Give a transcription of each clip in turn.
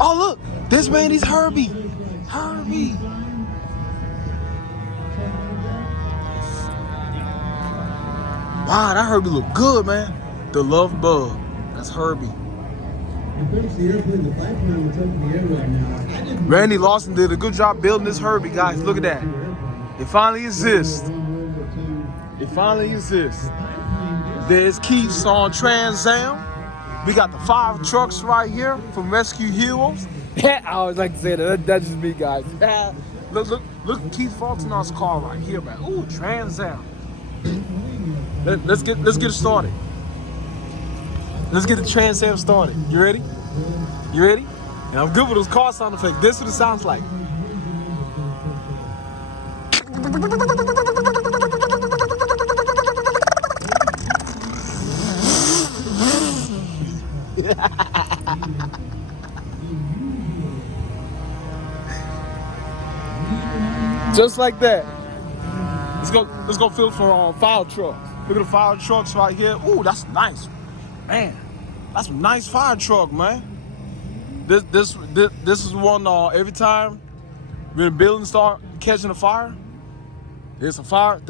Oh, look. This man is Herbie. Herbie. Wow, that Herbie look good, man. The Love Bug. That's Herbie. Randy Lawson did a good job building this Herbie, guys. Look at that. It finally exists. It finally exists. There's Keith's on Transam. We got the 5 trucks right here from Rescue Heroes. I always like to say that. That's just me, guys. Look at Keith Faulkner's car right here, man. Ooh, Transam. Let's get it started. Let's get the Transam started. You ready? You ready? And I'm good with those car sound effects. This is what it sounds like. Just like that. Let's go fill for fire trucks. Look at the fire trucks right here. Ooh, that's nice, man. That's a nice fire truck, man. This is one. Every time when the building start catching a fire, there's a fire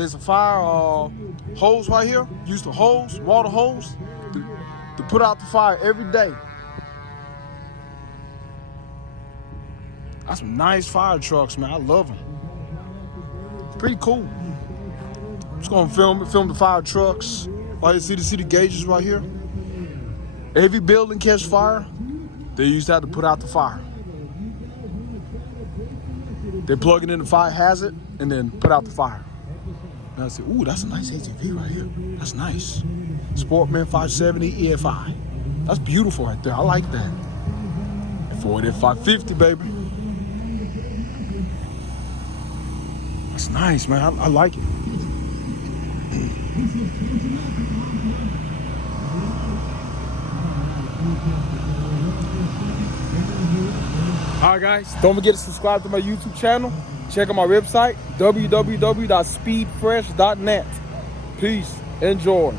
hose right here. Use the hose, water hose, to put out the fire every day. That's some nice fire trucks, man. I love them. It's pretty cool. I'm just gonna film the fire trucks. All you see the gauges right here. Every building catch fire, they used to have to put out the fire. They plug it in the fire hazard and then put out the fire. And I said, ooh, that's a nice ATV right here. That's nice. Sportman 570 EFI. That's beautiful right there. I like that. 40 550, baby. That's nice, man. I like it. Alright guys, don't forget to subscribe to my YouTube channel. Check out my website, www.speedfresh.net. Peace. Enjoy.